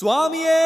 சுவாமியே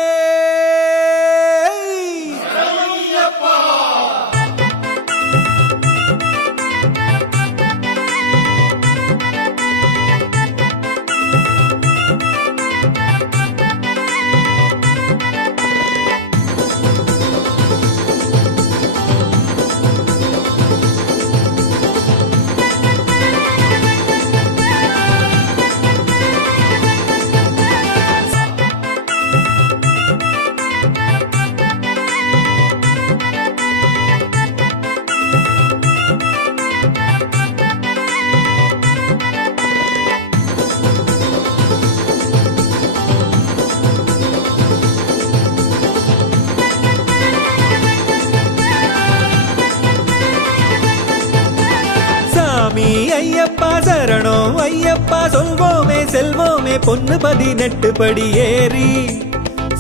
ஐயப்பா சரணம் ஐயப்பா சொல்வோமே செல்வோமே பொன்னு 18 படி ஏறி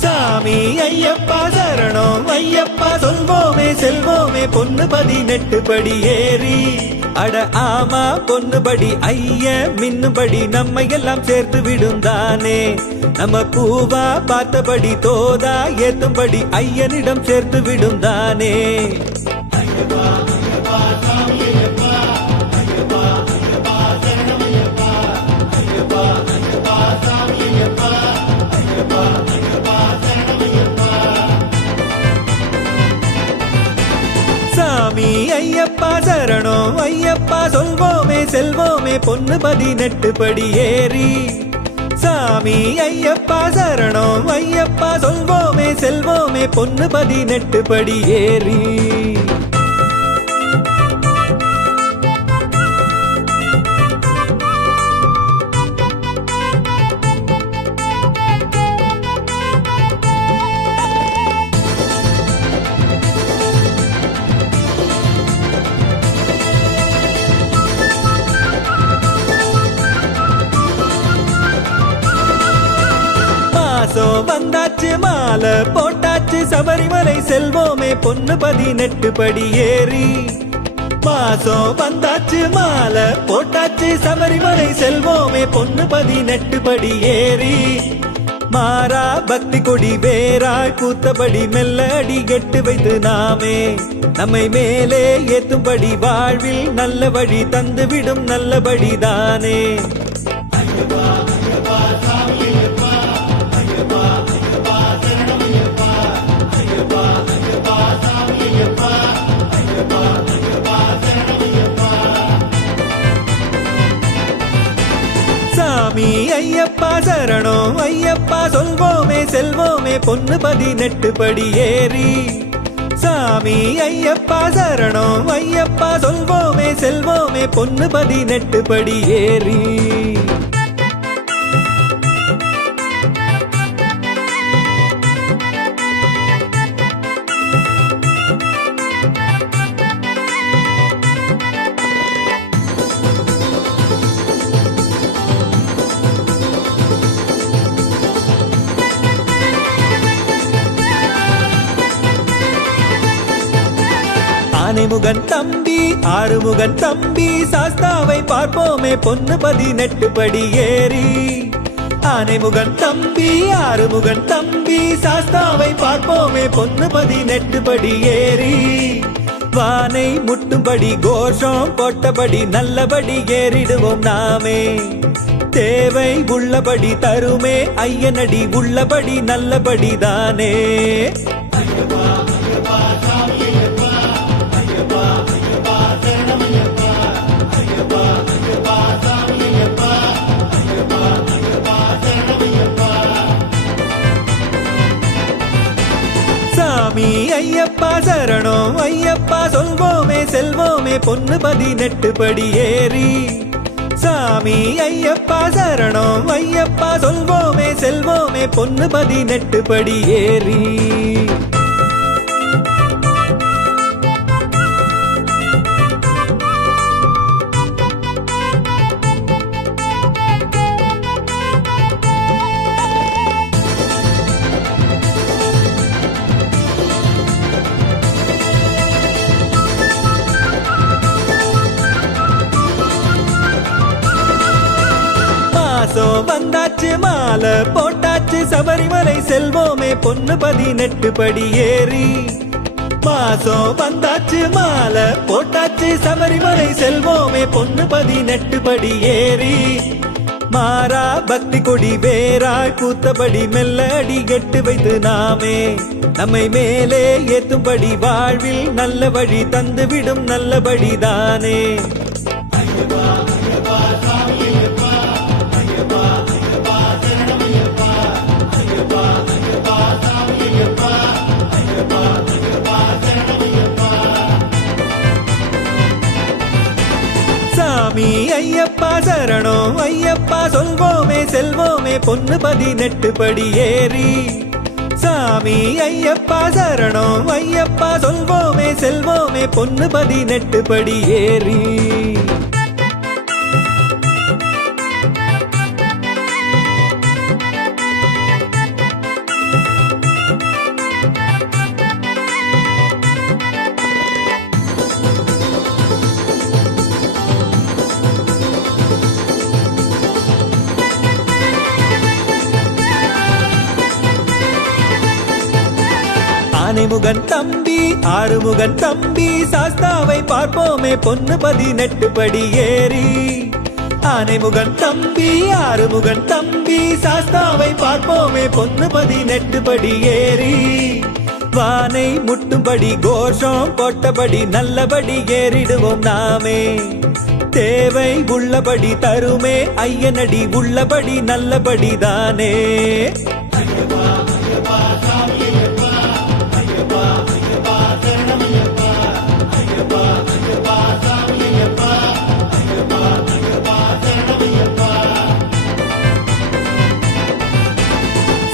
சாமி ஐயப்பா சரணம் ஐயப்பா சொல்வோமே செல்வோமே பொன்னு 18 படி ஏறி அட ஆமா பொன்னுபடி ஐய மின்னுபடி நம்மை எல்லாம் சேர்த்து விடுந்தானே நம்ம பூவா பார்த்தபடி தோதா ஏத்தும்படி ஐயனிடம் சேர்த்து விடுந்தானே சாமி ஐயப்பா சரணம் ஐயப்பா சொல்வோமே செல்வோமே பொன்னு 18 படி ஏறி சாமி ஐயப்பா சரணம் ஐயப்பா சொல்வோமே செல்வோமே பொன்னு 18 படி ஏறி வந்தாச்சு மாலை போட்டாச்சு சபரிமலை செல்வோமே பொன்னு 18 படி ஏறி மாசம் வந்தாச்சு மாலை போட்டாச்சு சபரிமலை செல்வோமே பொன்னு 18 படி ஏறி மாறா பக்தி கொடி வேறாய் பூத்தபடி மெல்ல அடி கெட்டு வைத்து நாமே நம்மை மேலே ஏத்தும்படி வாழ்வில் நல்ல வழி தந்துவிடும் நல்லபடி தானே சாமி ஐயப்பா சரணம் ஐயப்பா சொல்வோமே செல்வோமே பொன்னு 18 படி ஏறி சாமி ஐயப்பா சரணம் ஐயப்பா சொல்வோமே செல்வோமே பொன்னு 18 படி ஏறி ஆனைமுகன் தம்பி ஆறுமுகன் தம்பி சாஸ்தாவை பார்ப்போமே பொன்னு 18 படி ஏறி ஆனைமுகன் தம்பி ஆறுமுகன் தம்பி சாஸ்தாவை பார்ப்போமே பொன்னு 18 படி ஏறி வானை முட்டும்படி கோஷம் போட்டபடி நல்லபடி ஏறிடுவோம் நாமே தேவை உள்ளபடி தருமே ஐயனடி உள்ளபடி நல்லபடி தானே சாமி ஐயப்பா சரணம் ஐயப்பா சொல்வோமே செல்வோமே பொன்னு 18 படி ஏறி சாமி ஐயப்பா சரணம் ஐயப்பா சொல்வோமே செல்வோமே பொன்னு 18 படி ஏறி வந்தாச்சு மாலை போட்டாச்சு சபரிமலை செல்வோமே பொண்ணு 18 படி ஏறி மாசம் வந்தாச்சு மாலை போட்டாச்சு சபரிமலை செல்வோமே பொண்ணு 18 படி ஏறி மாறா பக்தி கொடி வேறாய் பூத்தபடி மெல்ல அடி கெட்டு வைத்து நாமே நம்மை மேலே ஏத்தும்படி வாழ்வில் நல்ல வழி தந்துவிடும் நல்லபடி தானே. சாமி ஐயப்பா சரணம் ஐயப்பா சொல்வோமே செல்வோமே பொண்ணு 18 படி ஏறி சாமி ஐயப்பா சரணம் ஐயப்பா சொல்வோமே செல்வோமே பொண்ணு 18 படி ஏறி ஆனைமுகன் தம்பி ஆறுமுகன் தம்பி சாஸ்தாவை பார்ப்போமே பொண்ணு 18 படி ஏறி ஆனைமுகன் தம்பி ஆறுமுகன் தம்பி சாஸ்தாவை பார்ப்போமே பொண்ணு 18 படி ஏறி வானை முட்டும்படி கோஷம் போட்டபடி நல்லபடி ஏறிடுவோம் நாமே தேவை உள்ளபடி தருமே ஐயனடி உள்ளபடி நல்லபடி தானே.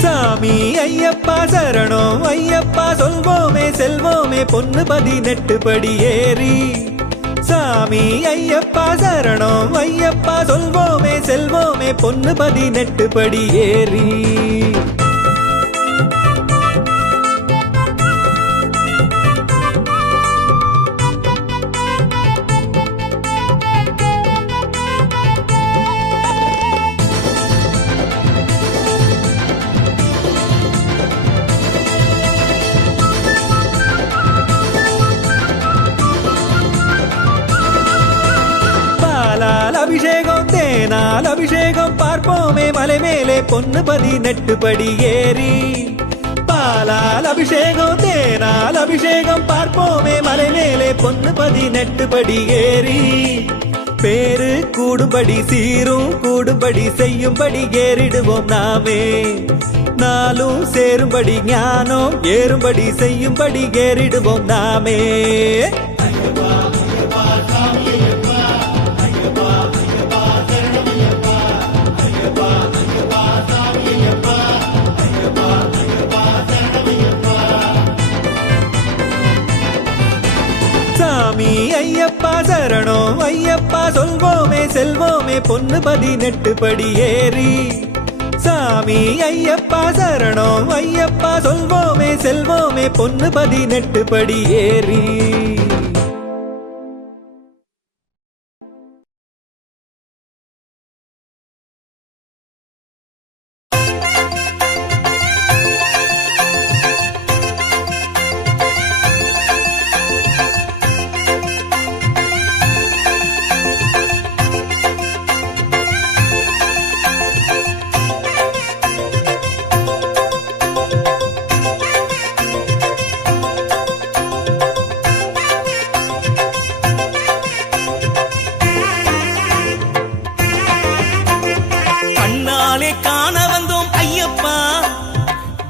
சாமி ஐயப்பா சரணம் ஐயப்பா சொல்வோமே செல்வோமே பொண்ணு 18 படி ஏறி சாமி ஐயப்பா சரணம் ஐயப்பா சொல்வோமே செல்வோமே பொண்ணு 18 படி ஏறி அபிஷேகம் தேனால் அபிஷேகம் பார்ப்போமே மலை மேலே பொண்ணு 18 படி ஏறி பாலால் அபிஷேகம் தேனால் அபிஷேகம் பார்ப்போமே மலை மேலே பொண்ணு 18 படி ஏறி பேரு கூடும்படி சீரும் கூடும்படி செய்யும்படி ஏறிடுவோம் நாமே நாளும் சேரும்படி ஞானம் ஏறும்படி செய்யும்படி ஏறிடுவோம் நாமே. சாமி ஐயப்பா சரணம் ஐயப்பா சொல்வோமே செல்வோமே பொண்ணு 18 படி ஏறி சாமி ஐயப்பா சரணம் ஐயப்பா சொல்வோமே செல்வோமே பொண்ணு 18 படி ஏறி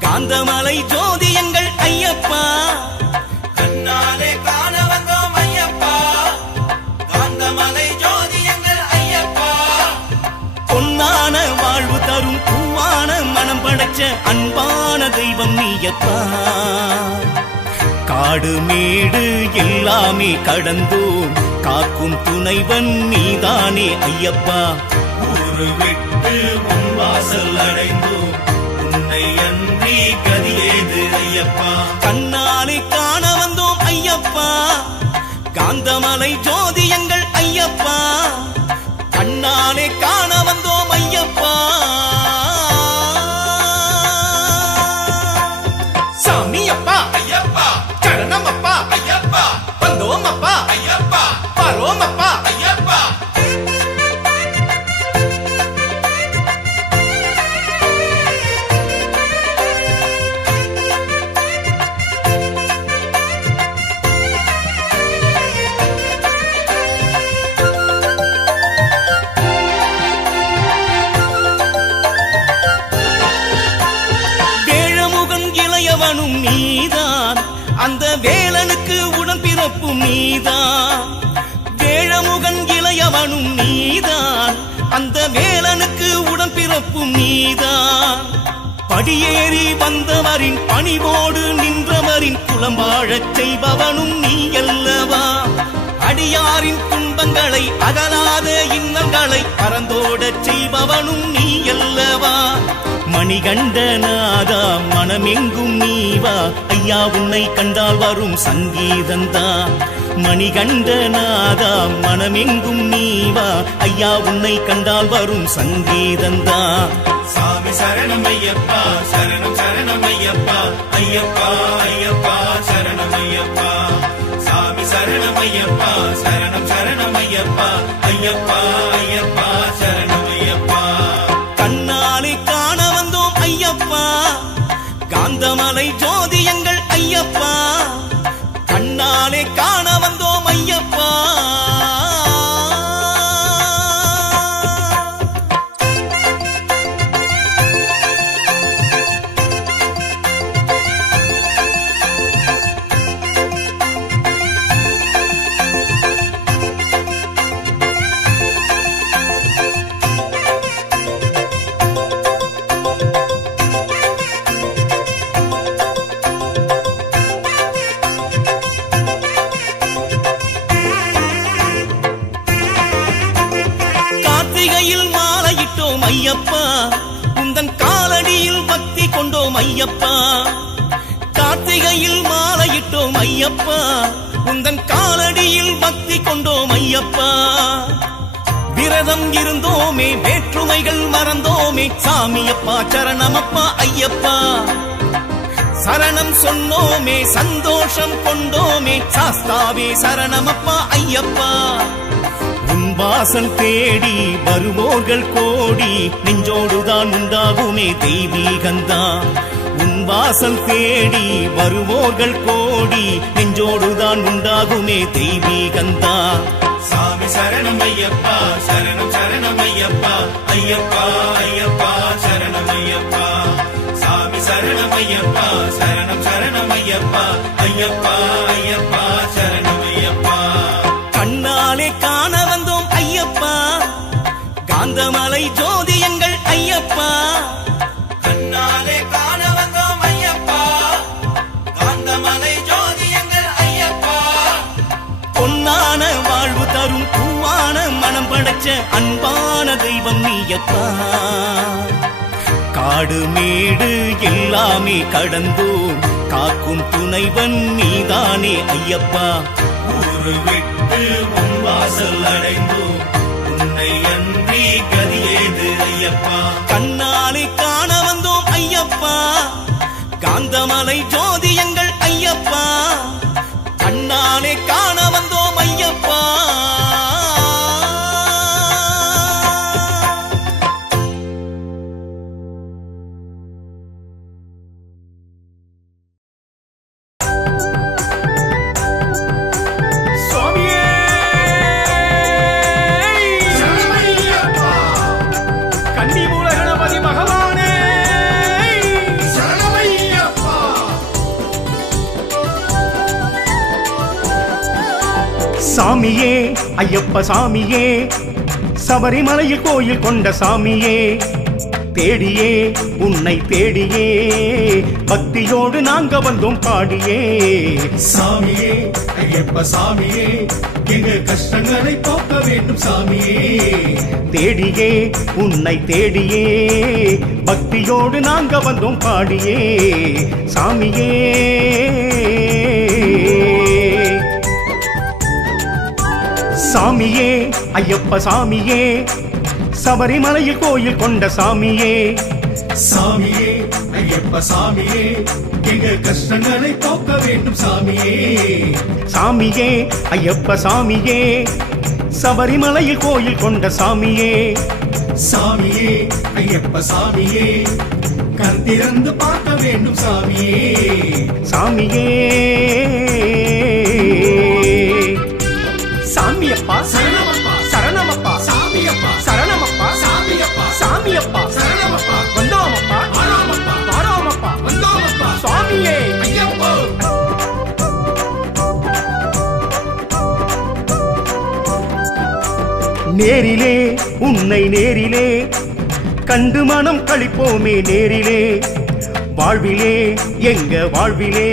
காந்தமலை ஜோதி எங்கள் ஐயப்பா கண்ணாலே காண வந்தோம் ஐயப்பா காந்தமலை ஜோதி எங்கள் ஐயப்பா பொன்னான வாழ்வு தரும் பூவான மனம் படைச்ச அன்பான தெய்வம் நீயப்பா காடு மேடு எல்லாமே கடந்தோம் காக்கும் துணைவன் நீதானே ஐயப்பா ஊரு விட்டு உன் வாசல் அடைந்தோம் உன்னை அன்றி கதியேது ஐயப்பா கண்ணாலே காண வந்தோம் ஐயப்பா காந்தமலை ஜோதி எங்கள் ஐயப்பா கண்ணாலே காண வந்தோம் ஐயப்பா அந்த வேலனுக்கு உடன்பிறப்பும் நீதான், வேழமுகன் இளையவனும் நீதான், அந்த வேலனுக்கு உடன்பிறப்பும் நீதான். படியேறி வந்தவரின் பணிவோடு நின்றவரின் குலம் வாழச் செய்பவனும் நீ அல்லவா. அடியாரின் துன்பங்களை அகலாத இன்னங்களை பறந்தோடச் செய்பவனும் நீ அல்லவா. மணிகண்டநாதா மனமெங்கும் நீவா, ஐயா உன்னை கண்டால் வரும் சங்கீதந்தா. மணிகண்டநாதா மனமெங்கும் நீவா, ஐயா உன்னை கண்டால் வரும் சங்கீதந்தா. சாமி சரணம் ஐயப்பா, சரணம் சரணம் ஐயப்பா, ஐயப்பா ஐயப்பா சரணம் ஐயப்பா. சாமி சரணம் ஐயப்பா, சரணம் சரணம் ஐயப்பா, ஐயப்பா ஐயப்பா சரணம் ஐயப்பா. கண்ணாலை காண வந்தோம் ஐயப்பா, காந்தமலை ஜோதி எங்கள் ஐயப்பா. கண்ணாலே காண வந்தோம் ஐயப்பா. ஐயப்பா உந்தன் காலடியில் பக்தி கொண்டோம் ஐயப்பா. கார்த்திகையில் மாலையிட்டோம் ஐயப்பா, உந்தன் காலடியில் பக்தி கொண்டோம் ஐயப்பா. விரதம் இருந்தோமே வேற்றுமைகள் மறந்தோமே, சாமியப்பா சரணமப்பா ஐயப்பா. சரணம் சொன்னோமே சந்தோஷம் கொண்டோமே, சாஸ்தாவே சரணமப்பா ஐயப்பா. வாசல் தேடி வருவோர்கள் கோடி, நெஞ்சோடுதான் உண்டாகுமே தெய்வீகந்தா. உன் வாசல் தேடி வருவோர்கள் கோடி, நெஞ்சோடுதான் உண்டாகுமே தெய்வீகந்தா. சாமி சரணம் ஐயப்பா, சரணம் சரணம் ஐயப்பா, ஐயப்பா ஐயப்பா சரணம் ஐயப்பா. சாமி சரணம் ஐயப்பா, சரணம் சரணம் ஐயப்பா, ஐயப்பா ஐயப்பா சரணம் ஐயப்பா. கண்ணாலே காண வந்தோம் ஐயப்பா, காந்தமலை ஜோதி எங்கள் ஐயப்பா. கண்ணாலே காண வந்தோம் ஐயப்பா, காந்தமலை ஜோதி எங்கள் ஐயப்பா. பொன்னான வாழ்வு தரும் பூவான மனம் படைச்ச அன்பான தெய்வம் நீயப்பா. காடு மேடு எல்லாமே கடந்தோம், காக்கும் துணைவன் நீதானே ஐயப்பா. ஊரு விட்டு உன் வாசல் அடைந்தோம், உன்னை அன்றி கதியேது ஐயப்பா. கண்ணாலே காண வந்தோம் ஐயப்பா, காந்தமலை ஜோதி எங்கள் ஐயப்பா. கண்ணாலே காண வந்தோம் ஐயப்பா. சாமியே ஐயப்ப சாமியே, சபரிமலையில் கோயில் கொண்ட சாமியே. தேடியே உன்னை தேடியே, பக்தியோடு நாங்க வந்தோம் பாடியே. சாமியே ஐயப்ப சாமியே, எங்க கஷ்டங்களை போக்க வேண்டும் சாமியே. தேடியே உன்னை தேடியே, பக்தியோடு நாங்க வந்தோம் பாடியே. சாமியே சாமியே ஐயப்ப சாமியே, சபரிமலையில் கோயில் கொண்ட சாமியே. சாமியே ஐயப்ப சாமியே, எங்க கஷ்டங்களை போக்க வேண்டும் சாமியே. சாமியே ஐயப்ப சாமியே, சபரிமலையில் கோயில் கொண்ட சாமியே. சாமியே ஐயப்ப சாமியே, கண் திறந்து பார்க்க வேண்டும் சாமியே. சாமியே சாமியப்பா சரணமப்பா சரணமப்பா சாமியப்பா சரணமப்பா சாமியப்பா சாமியப்பா சரணமப்பா வந்தோமப்பா ஆராமப்பா வாராமப்பா வந்தோமப்பா சுவாமியே ஐயப்போ. நேரிலே உன்னை நேரிலே கண்டு மனம் கழிப்போமே நேரிலே வாழ்விலே எங்க வாழ்விலே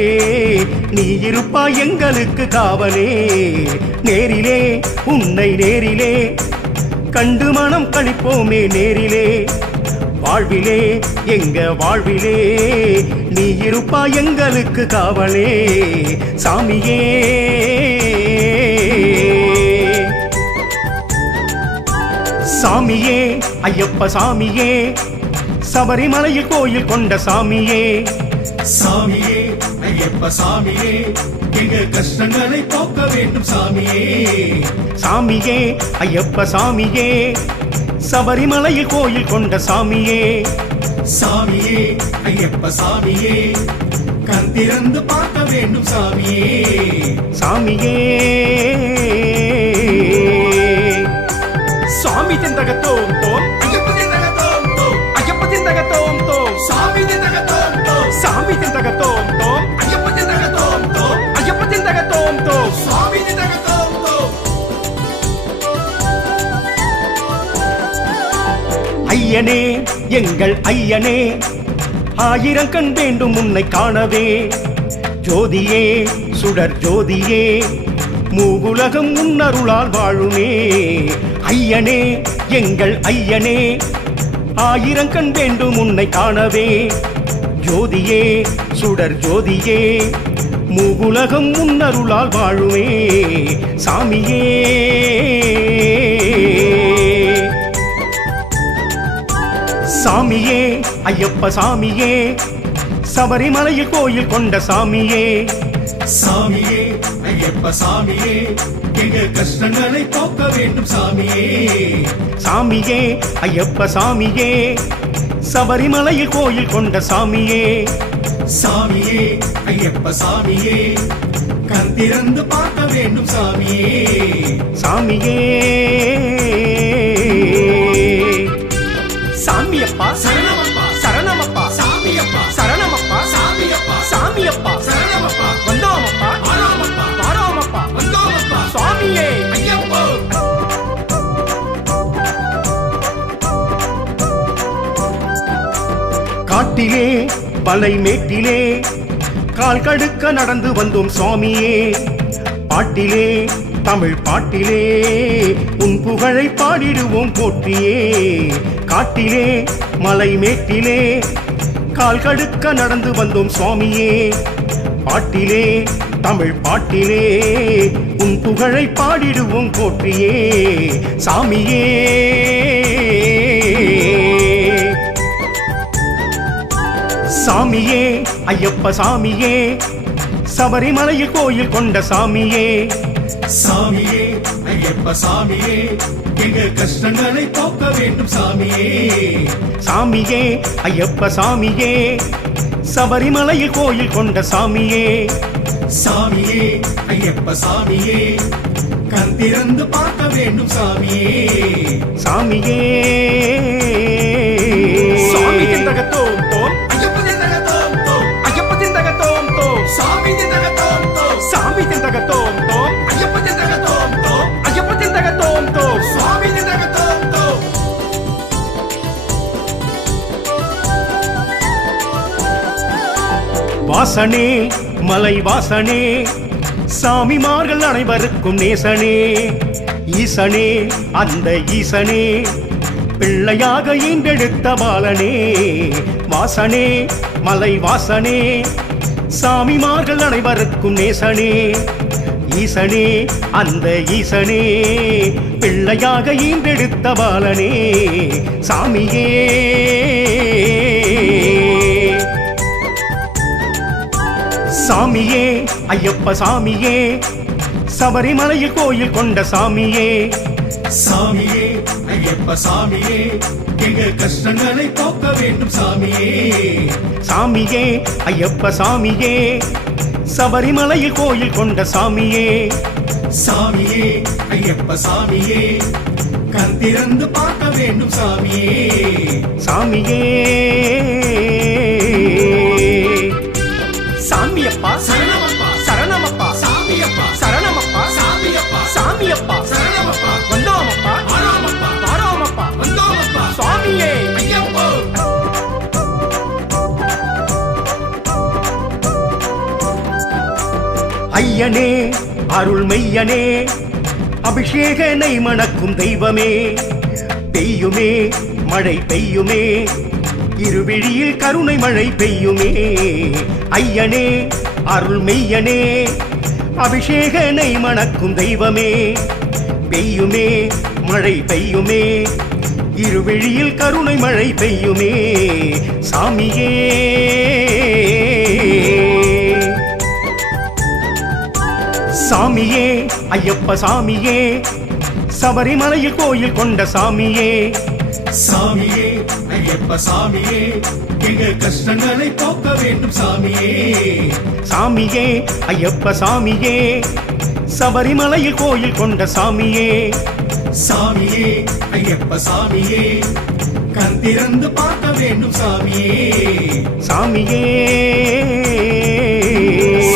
நீ இருப்பாய் எங்களுக்கு காவலே நேரிலே உன்னை நேரிலே கண்டு மனம் கழிப்போமே நேரிலே வாழ்விலே எங்க வாழ்விலே நீ இருப்பாய் எங்களுக்கு காவலே சாமியே சாமியே ஐயப்ப சாமியே சபரிமலையில் கோயில் கொண்ட சாமியே சாமியே ஐயப்ப சாமியே எங்க கஷ்டங்களை போக்க வேண்டும் சாமியே சாமியே ஐயப்ப சாமியே சபரிமலையில் கோயில் கொண்ட சாமியே சாமியே ஐயப்ப சாமியே கண் திறந்து பார்க்க வேண்டும் சாமியே சாமியே சாமி திந்தகத்தோம் தோம் ஐயப்ப திண்டகத்தோம் தோம் ஐயப்ப திந்தகத்தோம் தோம் சாமி திண்டகத்தோம் தோம் சாமி திந்தகத்தோம் தோம் ஐயப்ப திண்டகத்தோம் தோம் ஐயப்ப திந்தகத்தோம் தோம் சாமி திண்டகத்தோம் தோம் ஐயனே எங்கள் ஐயனே ஆயிரம் கண் வேண்டும் உன்னை காணவே ஜோதியே சுடர் ஜோதியே மூவுலகம் உன்னருளால் வாழுமே ஐயனே எங்கள் ஐயனே ஆயிரம் கண் வேண்டும் உன்னை காணவே ஜோதியே சுடர் ஜோதியே மூவுலகம் உன்னருளால் வாழுமே சாமியே சாமியே ஐயப்ப சாமியே சபரிமலையில் கோயில் கொண்ட சாமியே சாமியே ஐயப்ப சாமியே எங்க கஷ்டங்களை போக்க வேண்டும் சாமியே சாமியே ஐயப்ப சாமியே சபரிமலையில் கோயில் கொண்ட சாமியே சாமியே ஐயப்ப சாமியே கண் திறந்து பார்க்க வேண்டும் சாமியே சாமியே சாமியப்பா சரணமப்பா சரணமப்பா சாமியப்பா சரணமப்பா சாமியப்பா சாமியப்பா சரணமப்பா வந்தோமப்பா ஆறாமப்பா வாரோமப்பா வந்தோமப்பா சுவாமியே ஐயப்போ காட்டிலே பலை மேட்டிலே கால் கடுக்க நடந்து வந்தோம் சுவாமியே பாட்டிலே தமிழ் பாட்டிலே உன் புகழை பாடிடுவோம் போற்றியே காட்டிலே மலை மேட்டிலே கால் கடுக்க நடந்து வந்தோம் சுவாமியே பாட்டிலே தமிழ் பாட்டிலே உன் புகழை பாடிடுவோம் போற்றியே சாமியே சாமியே ஐயப்ப சாமியே சபரிமலையில் கோயில் கொண்ட சாமியே சாமியே ஐயப்ப சாமியே எங்க கஷ்டங்களை போக்க வேண்டும் சாமியே சாமியே ஐயப்ப சாமியே சபரிமலையில் கோயில் கொண்ட சாமியே சாமியே ஐயப்ப சாமியே கண் திறந்து பார்க்க வேண்டும் சாமியே சாமியே சாமி திந்தகத்தோம் தோம் ஐயப்ப திண்டகத்தோம் தோம் ஐயப்ப திந்தகத்தோம் தோம் சாமி திண்டகத்தோம் தோம் சாமி திந்தகத்தோம் தோம் ஐயப்ப திண்டகத்தோம் தோம் ஐயப்ப திந்தகத்தோம் தோம் சுவாமி திண்டகத்தோம் தோம் வாசனே மலை வாசனே சாமிமார்கள் அனைவருக்கும் நேசனே ஈசனே அந்த ஈசனே பிள்ளையாக ஈண்டெடுத்த பாலனே வாசனே மலை வாசனே சாமிமார்கள் அனைவருக்கும் நேசனே ஈசனே அந்த ஈசனே பிள்ளையாக ஈண்டெடுத்த பாலனே சாமியே சாமியே ஐயப்ப சாமியே சபரிமலையில் கோயில் கொண்ட சாமியே சாமியே ஐயப்ப சாமியே எங்க கஷ்டங்களை போக்க வேண்டும் சாமியே சாமியே ஐயப்ப சாமியே சபரிமலையில் கோயில் கொண்ட சாமியே சாமியே ஐயப்ப சாமியே கண் திறந்து பார்க்க வேண்டும் சாமியே சாமியே சாமியப்பா சரணமப்பா சரணமப்பா சாமியப்பா சரணமப்பா சாமியப்பா சாமியப்பா சரணமப்பா வந்தோமப்பா ஆறாமப்பா ஐயனே அருள் மெய்யனே அபிஷேக நெய் மணக்கும் தெய்வமே பெய்யுமே மழை பெய்யுமே இருவிழியில் கருணை மழை பெய்யுமே ஐயனே அருள் மெய்யனே அபிஷேக நெய் மணக்கும் தெய்வமே பெய்யுமே மழை பெய்யுமே இருவிழியில் கருணை மழை பெய்யுமே சாமியே சாமியே ஐயப்ப சாமியே சபரிமலையில் கோயில் கொண்ட சாமியே சாமியே ஐயப்ப சாமியே எங்க கஷ்டங்களை போக்க வேண்டும் சாமியே சாமியே ஐயப்ப சாமியே சபரிமலையில் கோயில் கொண்ட சாமியே சாமியே ஐயப்ப சாமியே கண் திறந்து பார்க்க வேண்டும் சாமியே சாமியே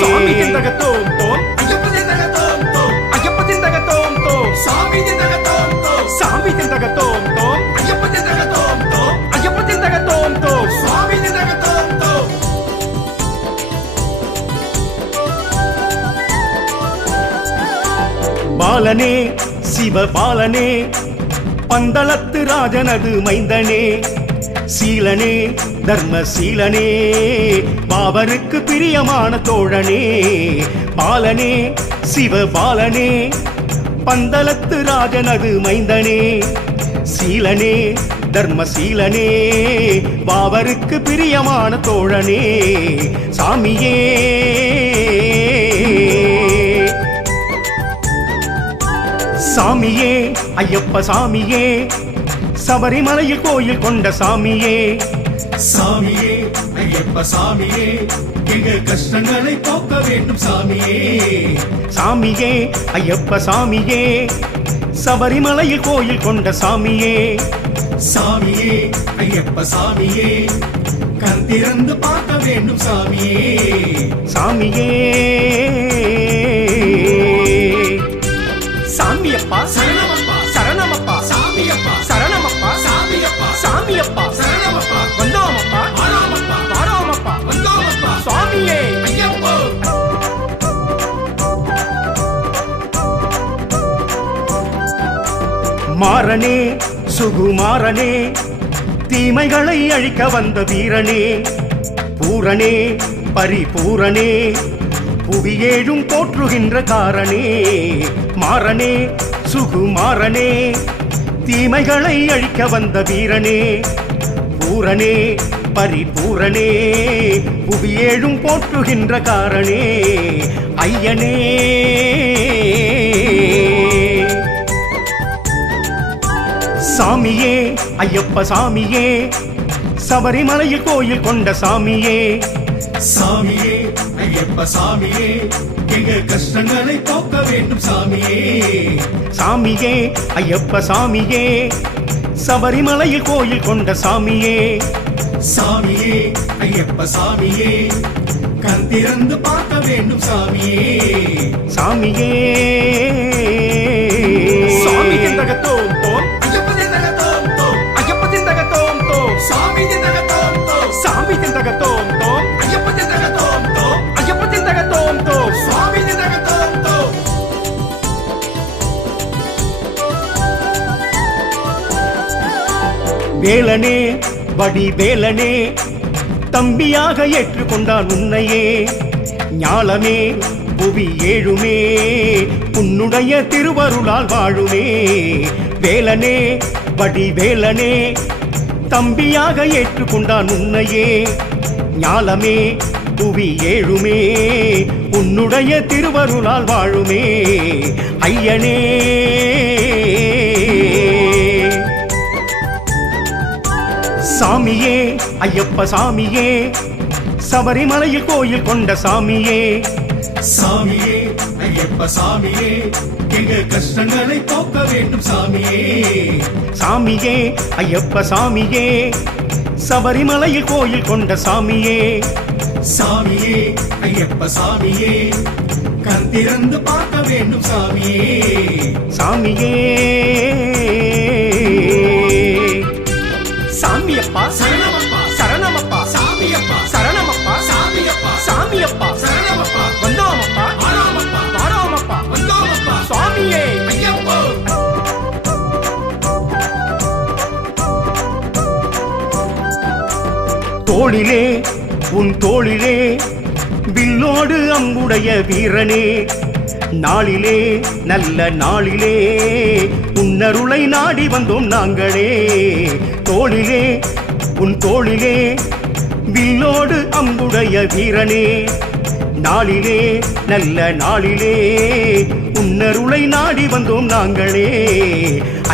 சாமி திந்தகத்தோம் தோம் ஐயப்ப திண்டகத்தோம் தோம் ஐயப்ப திந்தகத்தோம் தோம் சாமி திண்டகத்தோம் தோம் சாமி திந்தகத்தோம் தோம் ஐயப்ப திண்டகத்தோம் தோம் ஐயப்ப திந்தகத்தோம் தோம் சுவாமி திண்டகத்தோம் தோம் பாலனே சிவபாலனே பந்தளத்து ராஜனது மைந்தனே சீலனே தர்மசீலனே பாவருக்கு பிரியமான தோழனே பாலனே சிவபாலனே பந்தளத்து ராஜனது மைந்தனே சீலனே தர்மசீலனே பாவருக்கு பிரியமான தோழனே சாமியே சாமியே ஐயப்ப சாமியே சபரிமலையில் கோயில் கொண்ட சாமியே சாமியே ஐயப்ப சாமியே எங்க கஷ்டங்களை போக்க வேண்டும் சாமியே சாமியே ஐயப்ப சாமியே சபரிமலையில் கோயில் கொண்ட சாமியே சாமியே ஐயப்ப சாமியே கண் திறந்து பார்க்க வேண்டும் சாமியே சாமியே சாமியப்பா சரணமப்பா சரணமப்பா சாமியப்பா சரணமப்பா சாமியப்பா சாமியப்பா சரணமப்பா வந்தோமப்பா வாராமப்பா வாரோமப்பா வந்தோமப்பா சுவாமியே ஐயப்போ மாறனே சுகுமாரனே தீமைகளை அழிக்க வந்த வீரனே பூரணே பரிபூரணே புவியேழும் போற்றுகின்ற காரணே மாறனே சுகுமாரனே தீமைகளை அழிக்க வந்த வீரனே பூரணே பரிபூரணே புவியேழும் போற்றுகின்ற காரணே ஐயனே சாமியே ஐயப்ப சாமியே சபரிமலையில் கோயில் கொண்ட சாமியே சாமியே ஐயப்ப சாமியே எங்க கஷ்டங்களை போக்க வேண்டும் சாமியே சாமியே ஐயப்ப சாமியே சபரிமலையில் கோயில் கொண்ட சாமியே சாமியே ஐயப்ப சாமியே கண் திறந்து பார்க்க வேண்டும் சாமியே சாமியே சாமி திந்தகத்தோம் தோம் ஐயப்ப திண்டகத்தோம் தோம் ஐயப்ப திந்தகத்தோம் தோம் சாமி திண்டகத்தோம் தோம் சாமி திந்தகத்தோம் தோம் ஐயப்ப திண்டகத்தோம் தோம் ஐயப்ப திந்தகத்தோம் தோம் சுவாமி திண்டகத்தோம் தோம் வேலனே வடி வேலனே தம்பியாக ஏற்றுக்கொண்டான் உன்னையே ஞாலமே புவி ஏழுமே உன்னுடைய திருவருளால் வாழுமே வேலனே வடி வேலனே தம்பியாக ஏற்றுக்கொண்டான் உன்னையே ஞாலமே புவி ஏழுமே உன்னுடைய திருவருளால் வாழுமே ஐயனே சாமியே ஐயப்ப சாமியே சபரிமலையில் கோயில் கொண்ட சாமியே சாமியே ஐயப்ப சாமியே எங்க கஷ்டங்களை போக்க வேண்டும் சாமியே சாமியே ஐயப்ப சாமியே சபரிமலையில் கோயில் கொண்ட சாமியே சாமியே ஐயப்ப சாமியே கண் திறந்து பார்க்க வேண்டும் சாமியே சாமியே சாமியப்பா சரணமப்பா சரணமப்பா சாமியப்பா சரணமப்பா சாமியப்பா சாமியப்பா சரணமப்பா வந்தோமப்பா வாராமப்பா தோளிலே உன் தோளிலே வில்லோடு அம்புடைய வீரனே, நாளிலே நல்ல நாளிலே உன்னருளை நாடி வந்தோம் நாங்களே. தோளிலே உன் தோளிலே வில்லோடு அம்புடைய வீரனே, நாளிலே நல்ல நாளிலே உன்னருளை நாடி வந்தோம் நாங்களே.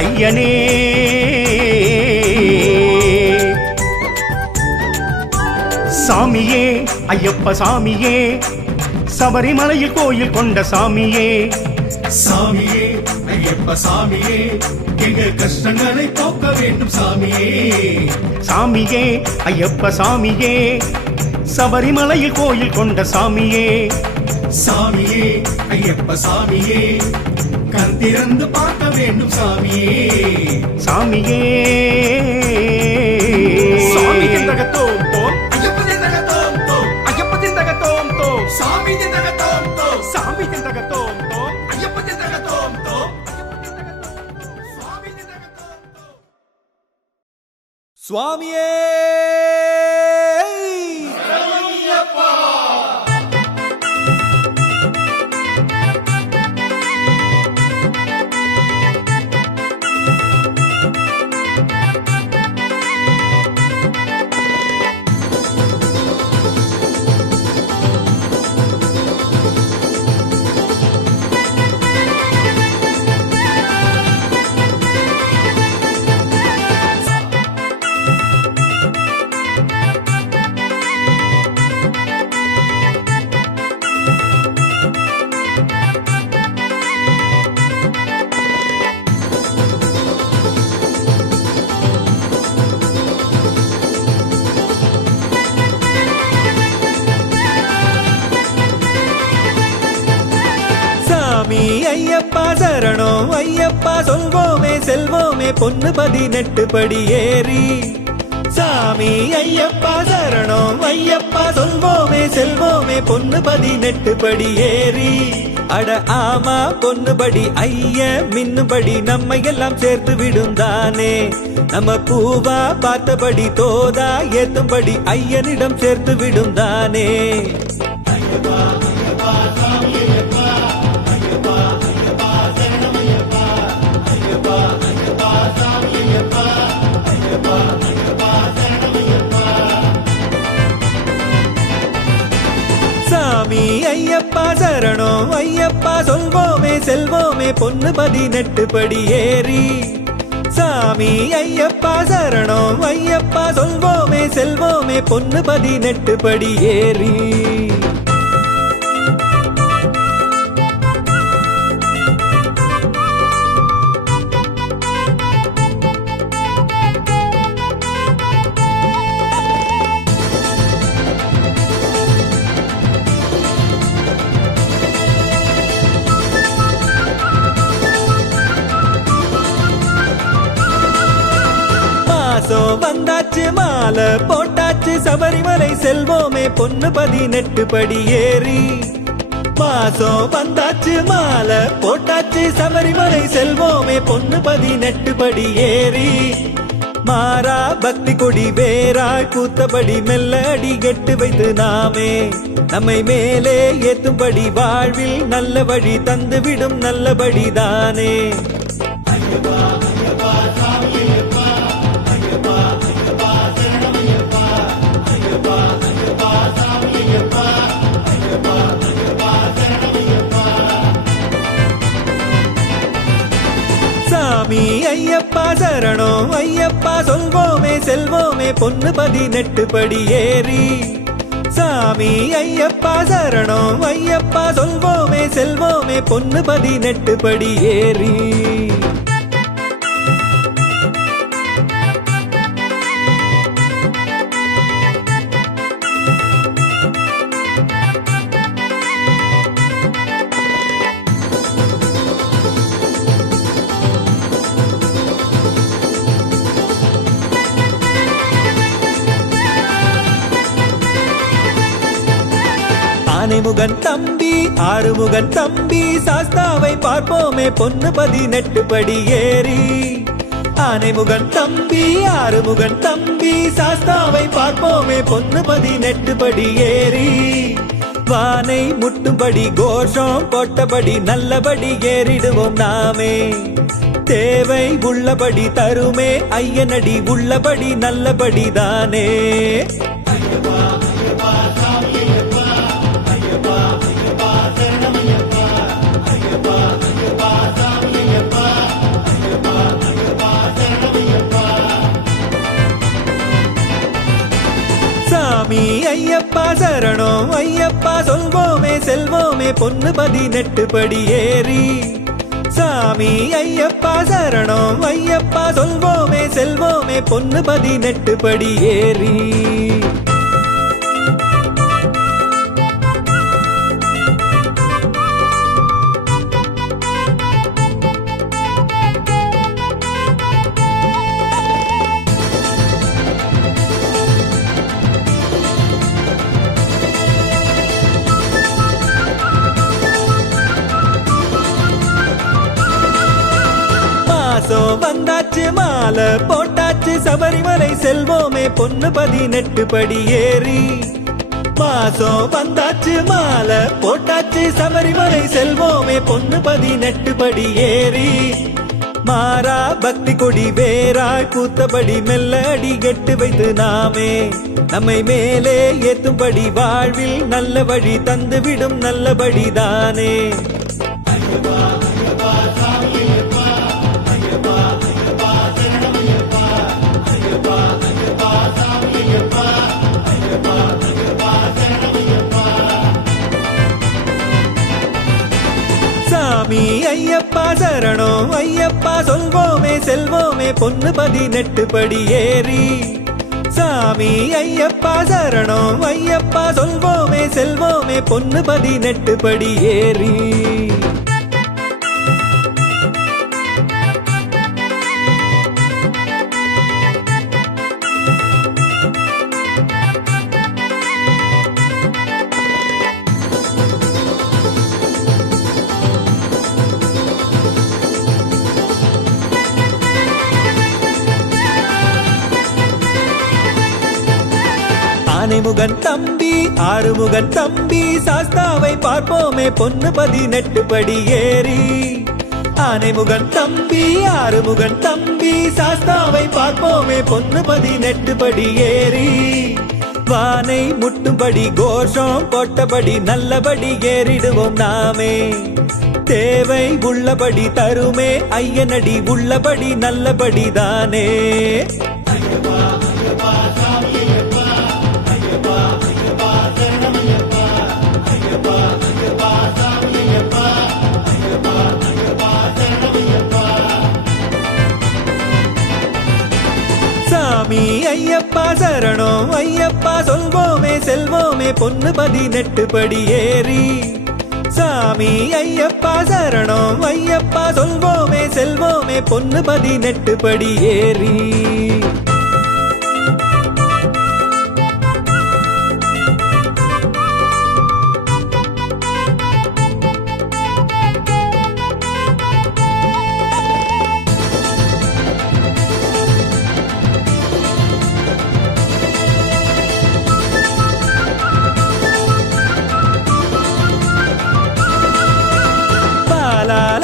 ஐயனே சாமியே ஐயப்ப சாமியே, சபரிமலையில் கோயில் கொண்ட சாமியே. சாமியே ஐயப்ப சாமியே, எங்க கஷ்டங்களை போக்க வேண்டும் சாமியே. சாமியே ஐயப்ப சாமியே, சபரிமலையில் கோயில் கொண்ட சாமியே. சாமியே ஐயப்ப சாமியே, கண் திறந்து பார்க்க வேண்டும் சாமியே. சாமியே சாமி திண்டகத்தோம் தோம், ஐயப்ப திண்டகத்தோம் தோம், ஐயப்ப திண்டகத்தோம் தோம், சாமி திண்டகத்தோம் தோம், சாமி திண்டகத்தோம் தோம், ஐயப்ப திண்டகத்தோம் தோம், சாமி திண்டகத்தோம் தோம். சுவாமியே ஐயப்பா சரணம் ஐயப்பா சொல்வோமே செல்வோமே பொன்னு 18 படி ஏறி. சாமி ஐயப்பா சரணம் ஐயப்பா சொல்வோமே செல்வோமே பொன்னு 18 படி ஏறி. அட ஆமா பொன்னுபடி ஐய மின்னுபடி நம்மை எல்லாம் சேர்த்து விடும் தானே. நம்ம பூவா பார்த்தபடி தோதா ஏத்தும்படி ஐயனிடம் சேர்த்து விடும் தானே. சாமி ஐயப்பா சரணம் ஐயப்பா சொல்வோமே செல்வோமே பொன்னு 18 படி ஏறி. சாமி ஐயப்பா சரணம் ஐயப்பா சொல்வோமே செல்வோமே பொன்னு 18 படி ஏறி. வந்தாச்சு மாலை போட்டாச்சு சபரிமலை செல்வோமே பொன்னு 18 படி ஏறி. மாசம் வந்தாச்சு மாலை போட்டாச்சு சபரிமலை செல்வோமே பொன்னு 18 படி ஏறி. மாறா பக்தி கொடி வேறாய் கூத்தபடி மெல்ல அடி கெட்டு வைத்து நாமே நம்மை மேலே ஏத்தும்படி வாழ்வில் நல்ல வழி தந்துவிடும் நல்லபடி தானே. சாமி ஐயப்பா சரணம் ஐயப்பா சொல்வோமே செல்வோமே பொன்னு 18 படி ஏறி. சாமி ஐயப்பா சரணம் ஐயப்பா சொல்வோமே செல்வோமே பொன்னு 18 படி ஏறி. ஆனைமுகன் தம்பி ஆறுமுகன் தம்பி சாஸ்தாவை பார்ப்போமே பொன்னு 18 படி ஏறி. ஆனைமுகன் தம்பி ஆறுமுகன் தம்பி சாஸ்தாவை பார்ப்போமே பொன்னு 18 படி ஏறி வானை முட்டும்படி கோஷம் போட்டபடி நல்லபடி ஏறிடுவோம் நாமே தேவை உள்ளபடி தருமே ஐயனடி உள்ளபடி நல்லபடி தானே சாமி ஐயப்பா சரணம் ஐயப்பா சொல்வோமே செல்வோமே பொன்னு 18 படி ஏறி சாமி ஐயப்பா சரணம் ஐயப்பா சொல்வோமே செல்வோமே பொன்னு 18 படி ஏறி வந்தாச்சு மாலை போட்டாச்சு சபரிமலை செல்வோமே பொன்னு 18 படி ஏறி மாசம் வந்தாச்சு மாலை போட்டாச்சு சபரிமலை செல்வோமே பொன்னு 18 படி ஏறி மாறா பக்தி கொடி வேறாய் பூத்தபடி மெல்ல அடி கெட்டு வைத்து நாமே நம்மை மேலே ஏத்தும்படி வாழ்வில் நல்ல வழி தந்துவிடும் நல்லபடி தானே சாமி ஐயப்பா சரணம் ஐயப்பா சொல்வோமே செல்வோமே பொன்னு 18 படி ஏறி சாமி ஐயப்பா சரணம் ஐயப்பா சொல்வோமே செல்வோமே பொன்னு 18 படி ஏறி ஆனைமுகன் தம்பி ஆறுமுகன் தம்பி சாஸ்தாவை பார்ப்போமே பொன்னு 18 படி ஏறி ஆனைமுகன் தம்பி ஆறுமுகன் தம்பி சாஸ்தாவை பார்ப்போமே பொன்னு 18 படி ஏறி வானை முட்டும்படி கோஷம் போட்டபடி நல்லபடி ஏறிடுவோம் நாமே தேவை உள்ளபடி தருமே ஐயனடி உள்ளபடி நல்லபடி தானே சாமி ஐயப்பா சரணம் ஐயப்பா சொல்வோமே செல்வோமே பொன்னு 18 படி ஏறி சாமி ஐயப்பா சரணம் ஐயப்பா சொல்வோமே செல்வோமே பொன்னு 18 படி ஏறி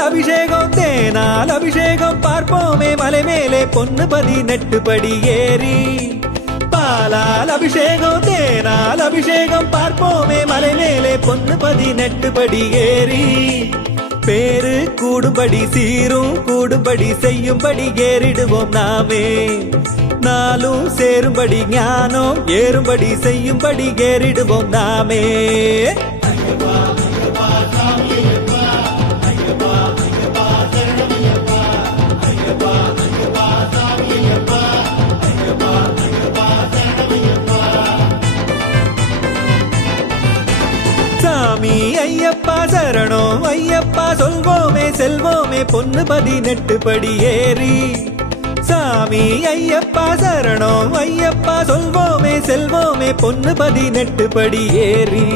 அபிஷேகம் தேனால் அபிஷேகம் பார்ப்போமே மலை மேலே பொன்னு 18 படி ஏறி பாலால் அபிஷேகம் தேனால் அபிஷேகம் பார்ப்போமே மலை மேலே பொன்னு 18 படி ஏறி பேரு கூடும்படி சீரும் கூடும்படி செய்யும்படி ஏறிடுவோம் நாமே நாளும் சேரும்படி ஞானம் ஏறும்படி செய்யும்படி ஏறிடுவோம் நாமே சாமி ஐயப்பா சரணம் ஐயப்பா சொல்வோமே செல்வோமே பொன்னு 18 படி ஏறி சாமி ஐயப்பா சரணம் ஐயப்பா சொல்வோமே செல்வோமே பொன்னு 18 படி ஏறி